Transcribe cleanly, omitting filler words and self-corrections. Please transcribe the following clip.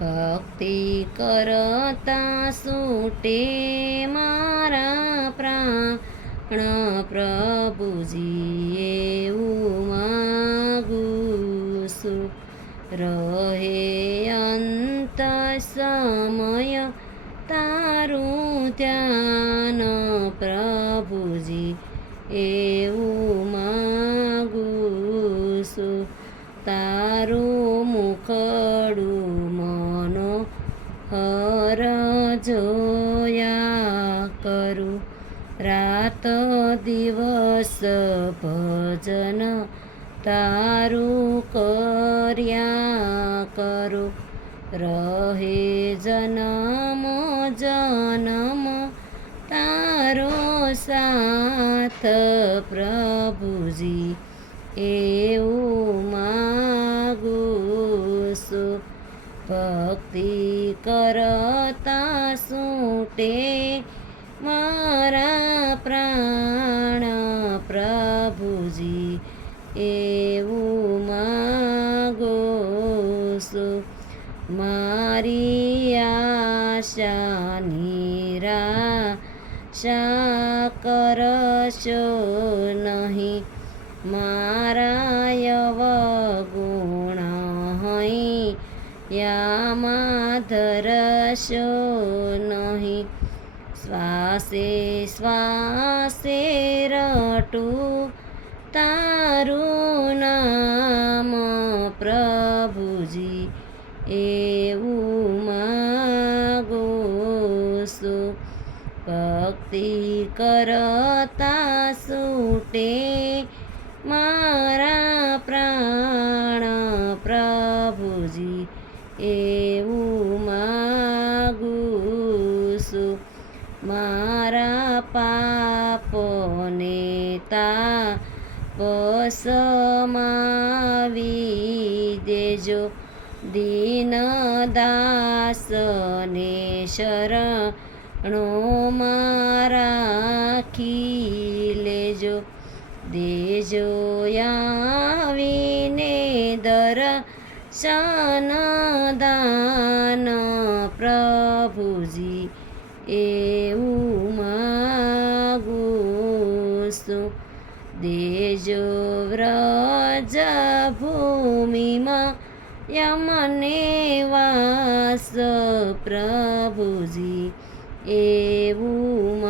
ભક્તિ કરતા છૂટે મારા પ્રાણ પ્રભુજી એવું માગું છું. રહે અંત સમય તારું ધ્યાન પ્રભુજી એવું માગું છું. તારું મુખડું મનોહર જોયા કરું. રાત દિવસ ભજન તારું કર્યા કરું. રહે જન્મ જન્મ તારો સાથ પ્રભુજી એવું માગું છું. ભક્તિ કરતા છૂટે મારા પ્રાણ પ્રભુજી એવું માગું છું. મારી આશા નિરાશા કરશો નહીં. મારા અવગુણ હૈયામાં ધરશો નહીં. શ્વાસે શ્વાસે રટું તારું નામ પ્રભુજી એવું માગું છું. ભક્તિ કરતા છૂટે મારા પ્રાણ પ્રભુજી એવું માગું છું. મારા પાપને તાપ સમાવી દેજો. દીન દાસને શરણોમાં રાખી લેજો. દેજો આવીને દર્શન દાન પ્રભુજી એવું માગું છું. દેજો વ્રજ ભૂમિમાં યમને વાસ પ્રભુજી એવું